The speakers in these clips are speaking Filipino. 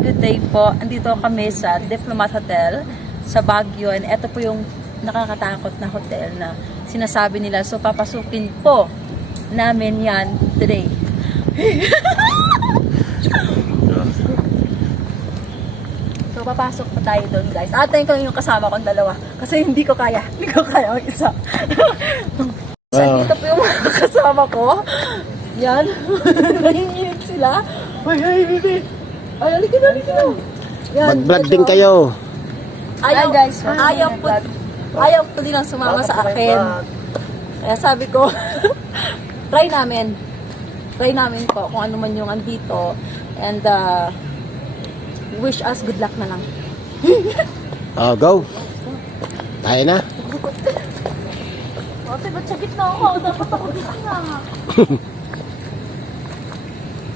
Good day po. Andito kami sa Diplomat Hotel sa Baguio. And ito po yung nakakatakot na hotel na sinasabi nila. So, papasukin po namin yan today. So, papasok po tayo doon, guys. Atayin ko yung kasama kong dalawa. Kasi hindi ko kaya. Hindi ko kaya mag-isa. So, dito po yung mga kasama ko. Yan. Nanginginig sila. Ay, baby. Ay, halika na. Mag-vlog din kayo. Ayaw po nilang sumama sa akin. Kaya sabi ko, try namin po kung ano man yung andito. And wish us good luck na lang. Oh, go. Tayo na. Ate, ba't sa gitna ako? Dapat ako gitna.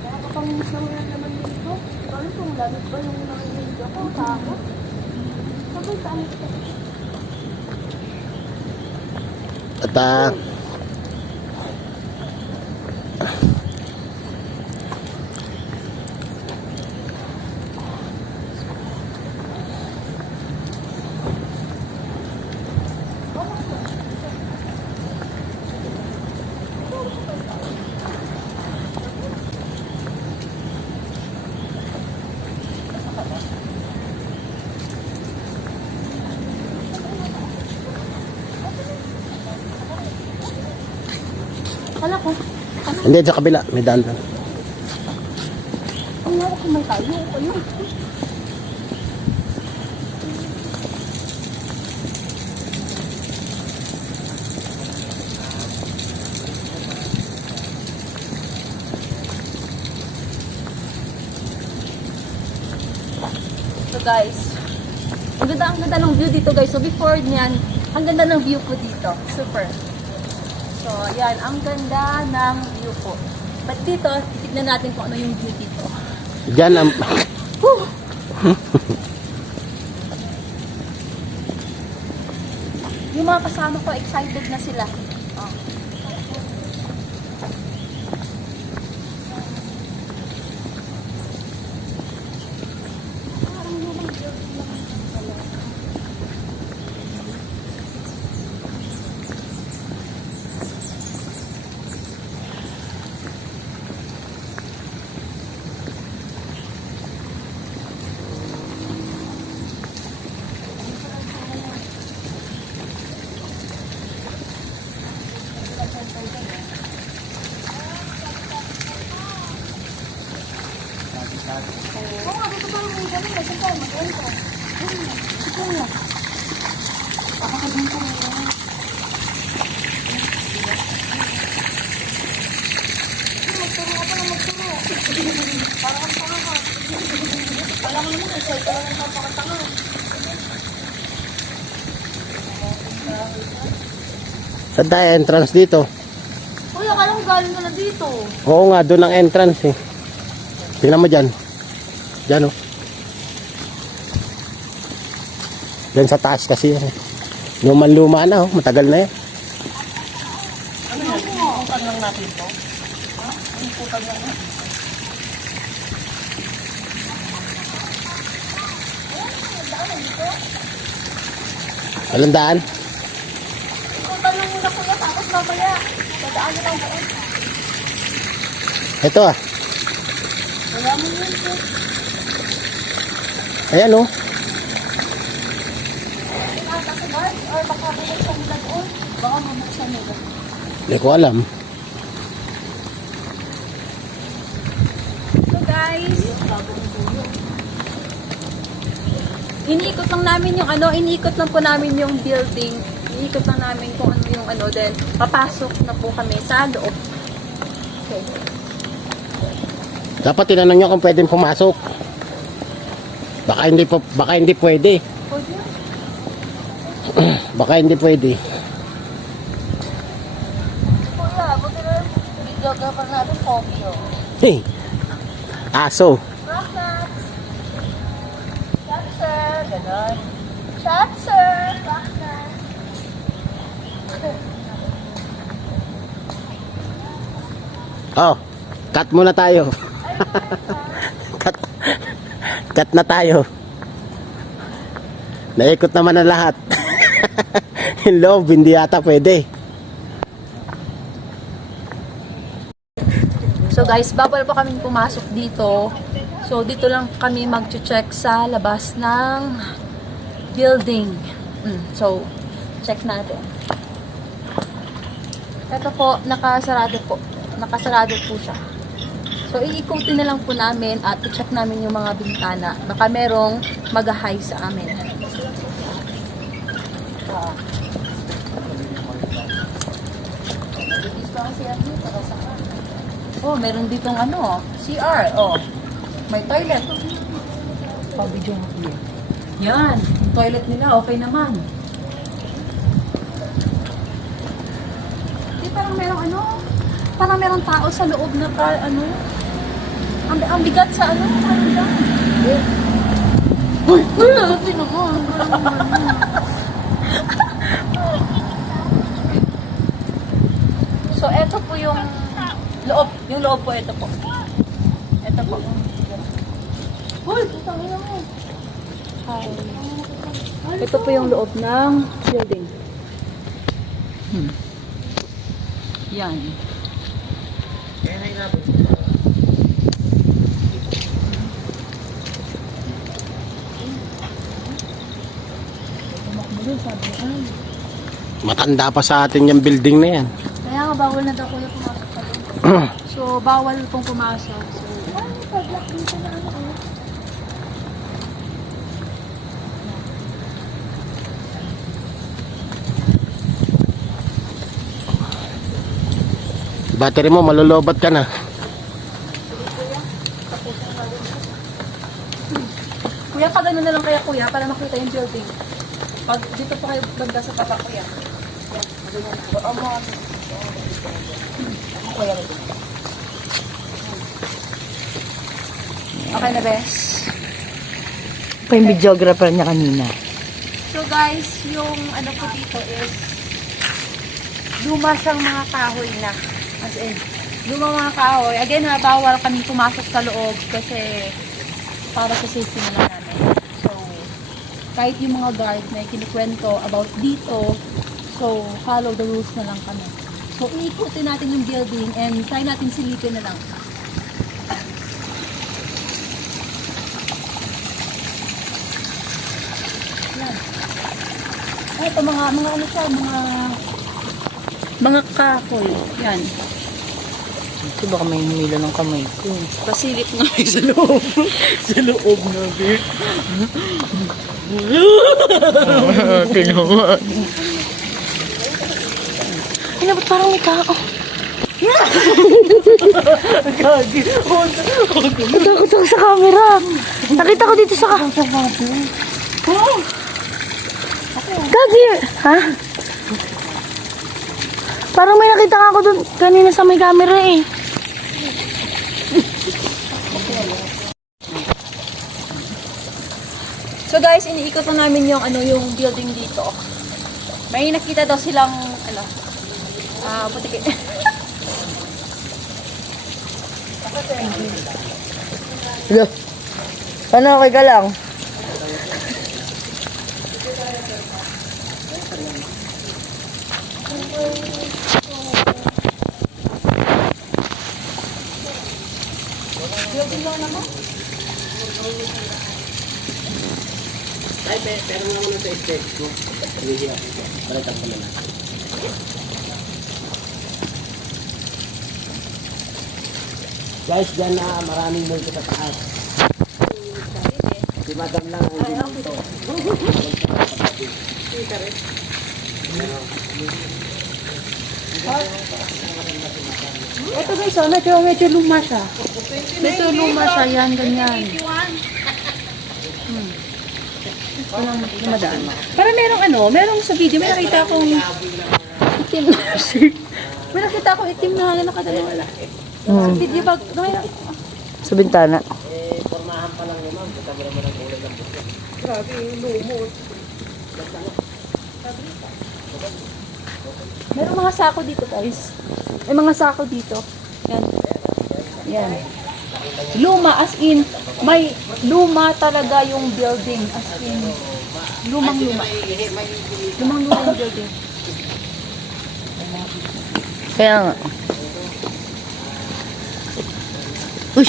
Nakakapangis naman dito. Ano kung lamit ba yung nanginig ako? Takot. Sabay saan ito? At Kala ko. hindi, sa kabila. May daan lang. Ang lawak kung may tayo. Ayun. So guys, ang ganda ng view dito guys. So before niyan, ang ganda ng view po dito. Super. So, yan. Ang ganda ng view po. But dito, titignan natin kung ano yung view dito. Diyan ang... Yung mga kasama ko, excited na sila. Oh. Saan tayo entrance dito? Uy, akala ko galing ka na dito. Oo nga, doon ang entrance eh. Tingnan mo dyan. Dyan oh. Dyan sa taas kasi yan eh. Luman-luma na oh. Matagal na yan. Ano yan? Iputan lang natin to? Ha? Iputan lang natin. Walang daan? Iputan lang muna kuya, tapos mamaya. Dadaan na lang doon. Ito ah. Wala mo yun po. Ayan oh. Or baka bubuksan nila doon. Baka bubuksan nila. Hindi ko alam. So guys, iniikot lang namin yung iniikot lang po namin yung building. Iniikot lang namin kung ano yung then papasok na po kami sa loob. Okay. Dapat tinanong nyo kung pwedeng pumasok. Baka hindi pwede. Baka hindi pwede. Kuya, buti na video ka pa natin Pogi oh. Hey. Aso. Knock-knock. Shot sir, ganon. Shot sir. Knock-knock. Oh, cut muna tayo. cut, cut na tayo. Naikot naman ang lahat. Yung loob, hindi yata pwede. So guys, bawal pa kaming pumasok dito. So dito lang kami mag-check sa labas ng building. So, check natin. Ito po, nakasarado po. Nakasarado po siya. So, iikutin na lang po namin at i-check namin yung mga bintana. Baka merong mag-hi sa amin. Oh, meron ditong ano, CR. Oh, may toilet. Pabidyo mo po yan. Yan, yung toilet nila, okay naman. Di parang merong ano, parang merong tao sa loob na ano, ang bigat sa ano, parang yan. Uy, natin ako. So, eto po yung loob po, ito po. Ito po. Uy, putang ina mo. Hi. Ito po yung loob ng building. Yan. Matanda pa sa atin yung building na yan. Kaya nga bawal na daw kuya pumasok pa doon. So, bawal pong pumasok. So, pag-lock dito na ako. Battery mo, malulobat ka na. Kuya, pag ano na lang kaya kuya, para makita yung building. Pag dito po kayo banda sa papa kuya. Okay na, bes? Pa yung videographer niya kanina. So guys, yung ano po dito is luma siyang mga kahoy na. As in, luma mga kahoy. Again ha, bawal kami pumasok sa loob kasi para sa safety na lang namin. So, kahit yung mga guard na kinikwento about dito, so follow the rules na lang kami. So, iikutin natin yung building and try natin silipin na lang. Yan. Ito mga ano siya, mga kahoy. Yan. Ito baka may humila ng kamay ko. Pasilip nga sa loob. Sa loob na, babe. Kinawa. Ay, ba't parang may tao? Natakot ako sa camera. Nakita ko dito sa Daddy! Ha? Parang may nakita nga ako dun kanina sa may camera eh. So guys, iniikot na namin yung yung building dito. May nakita daw silang putik. Hello. Ano, okay ka lang? Building lang naman. Ay, pero nga muna sa stage ko. Hindi ako. Balitan ko na lang. Guys, dyan na maraming multo sa taas. Si Madam lang ang hindi multo. Ito guys, medyo luma siya. Medyo luma siya, yan, ganyan. Para merong sa video, may nakita akong itim na may nakita akong itim na nakadalawa. Sa video bag, Sa bintana. Pormahan pa lang naman. Kita mo naman ang kulay ng buto. grabe, yung lumot. Merong mga sako dito guys. May mga sako dito. Yan. Yan. Luma as in, may luma talaga yung building. As in, lumang-luma. Lumang-luma yung building. Kaya nga. Uy!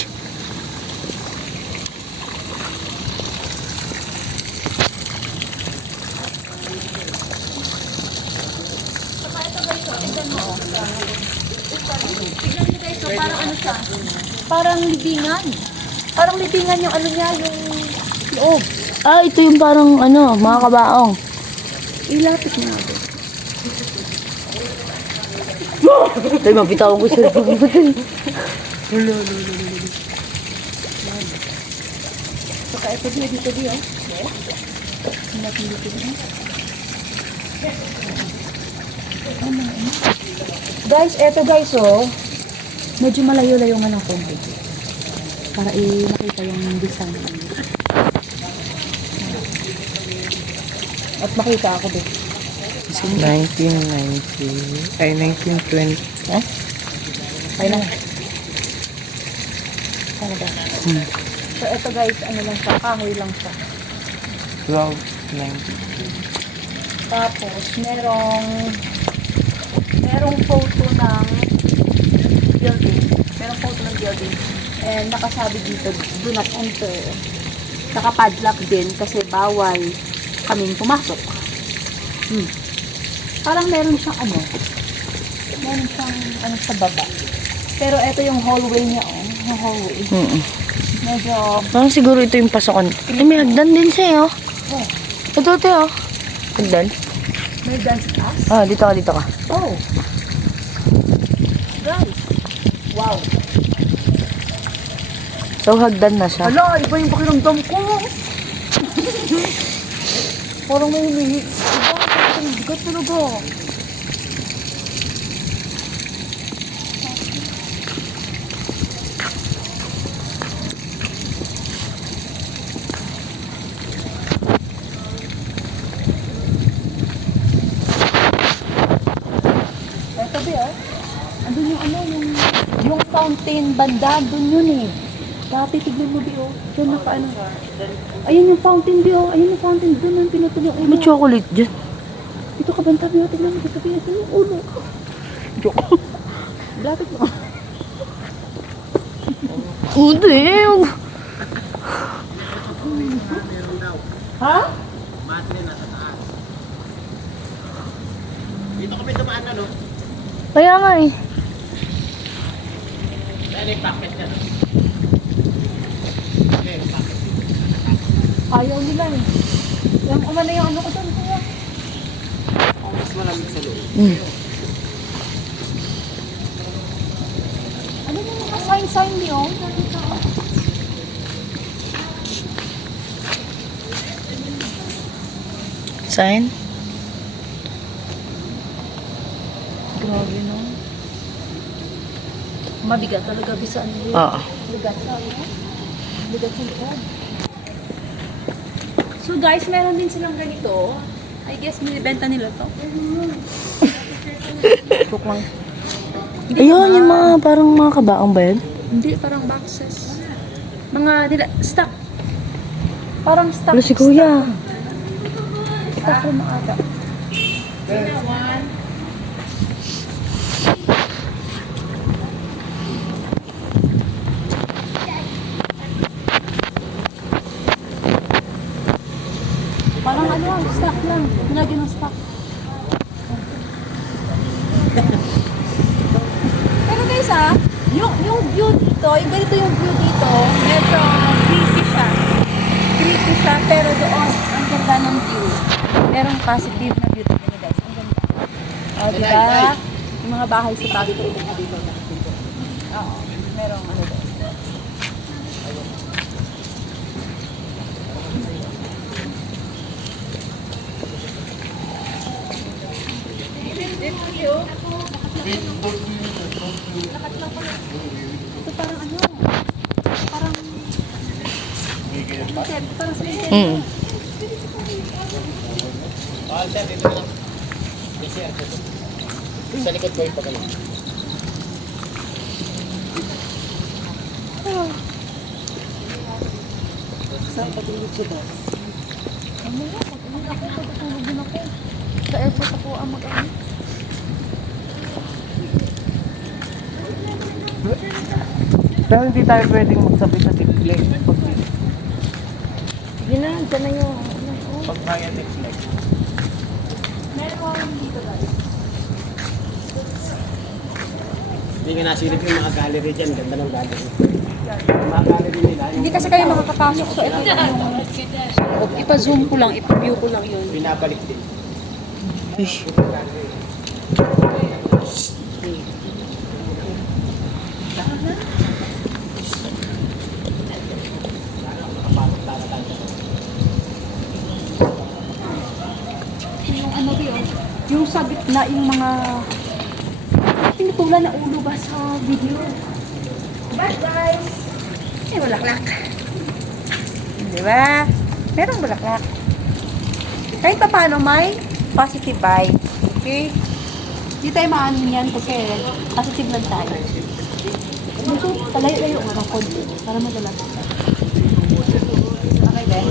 Tignan nyo guys, so parang ano siya? Parang libingan. Parang libingan yung ano niya, yung loob. Ah, ito yung parang ano, mga kabaong. Ilapit na natin. Ay, mapitawan ko sa pagbutin. Saka ito dito di oh. Natin dito di. Guys, eto guys oh. Medyo malayo-layo nga ng konti. Para makita yung design. At makita ako din. 1990, ay 1920. Ha? Ay na. Ano ba? So eto guys, ano lang siya, kahoy lang siya. 1290. Tapos, merong photo ng building. Merong photo ng building. And nakasabi dito, do not enter. Nakapadlock din kasi bawal kaming pumasok. Parang meron siyang ano sa baba. Pero ito yung hallway niya, oh. Yung hallway. Medyo, Parang siguro ito yung pasokan. Ay, may hagdan din sa'yo. oh, Ito, oh. Hagdan? may dance class. Ah, dito ka. Oh. Guys. Wow. So, hagdan na siya. Hala, iba yung pakiramdam ko. Parang may humihi. Iba, ang bigat talaga. Eto ba ah? Andun yung ano, yung fountain banda, andun yun eh. Dati, tignan mo, Bio. Diyan naka ano. Ayun yung fountain, Bio. Ayun yung fountain. Doon yung pinutol yung ulo. May chocolate dyan. Dito ka banta, Bio. Tignan mo. Dito pinutol yung ulo. Joke. Lapit mo. Hindi. Ha? Dito kami dumaan na, no? Kaya nga eh. Ano yung packet na, no? Ayaw nila eh. Yung umano yung ano ko doon, kuya. Mas malamig sa loob. Ano yung mga sign-sign niyo? Sign? Grabe no. Mabigat talaga bisaan niyo. Oo. Bigat sa ano? Bigat sa likod. So guys, meron din silang ganito. I guess nilibenta nila to. Joke lang. Ayun, yung mga parang mga kabaong ba yun? Hindi, parang boxes. Mga nila, stock. Parang stock. Wala si kuya. Stock na maaga. Parang ano, stock lang. Nilagyan ng stock. Pero guys yung view dito, yung ganito yung view dito, medyo creepy siya. Creepy siya, pero doon, ang ganda ng view. Merong positive na view dito guys. Ang ganda. O, diba? Yung mga bahay sa tabi ko dito. Oo, merong ano doon. Ito parang ano? Parang sa Mm. Sir, dito na lang. Yes, sir. Sa likod ko yung pagano. Saan patulog siya daw? Mamaya, pag-uwi ako, patutulog din ako. Sa airport ako ang mag-ano. Pero hindi tayo pwedeng magsabay sa tiflex. Sige na, dyan na yung... Pag kaya tiflex. Meron ko dito guys. Hindi nga nasilip yung mga gallery dyan. Ganda ng gallery. Yung mga gallery nila. Hindi kasi kayo makakapasok, so ito yung... Ipa-zoom ko lang, ipa-view ko lang yun. Pinabalik din. Yung ano ba yun? Yung sabit na yung mga... Pinutulan na ulo ba sa video? Bye guys! May bulaklak. Di ba? Merong bulaklak. Kahit pa paano may positive vibe. Okay? Hindi tayo maano yan kasi positive lang tayo. Gusto, palayo-layo nga ng konti para madala. Okay, then.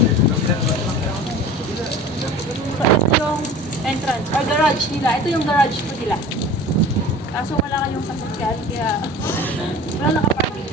So, ito yung entrance or garage nila. Ito yung garage po nila. Kaso wala kayong sasakyan, kaya wala nakaparking.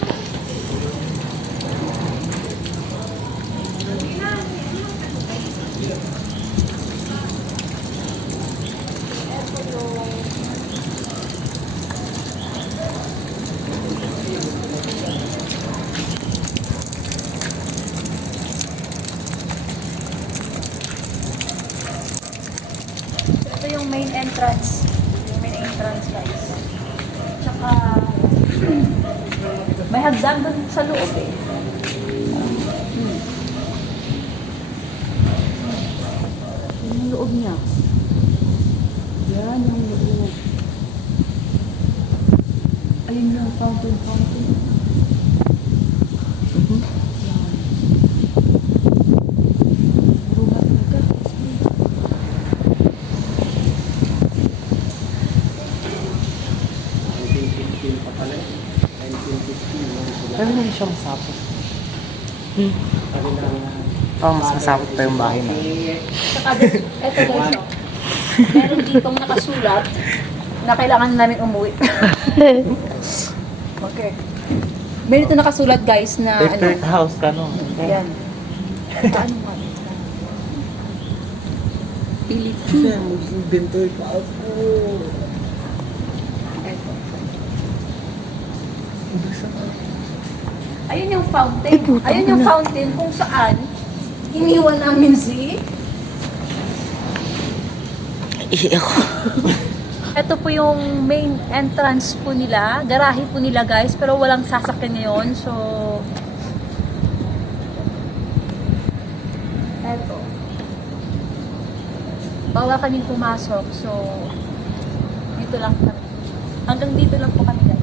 Ito yung main entrance. Yung main entrance guys. Tsaka may hagdan doon sa loob eh. Yung loob niya. Yan yung loob. Ayun yung fountain. Pero hindi siya masapot. Oh, mas masapot pa yung bahay na. Saka eto guys, oh. Meron ditong nakasulat na kailangan namin umuwi. Okay. Meron dito nakasulat guys na Third house ka no? Yan. Paano nga? Philippines. Inventory pa ako. Eto. Ayun yung fountain. Ayun yung fountain kung saan iniwan namin si... Ito po yung main entrance po nila. Garahe po nila guys. Pero walang sasakyan ngayon. So... Eto. Bawal kaming pumasok. So... Dito lang kami. Hanggang dito lang po kami guys.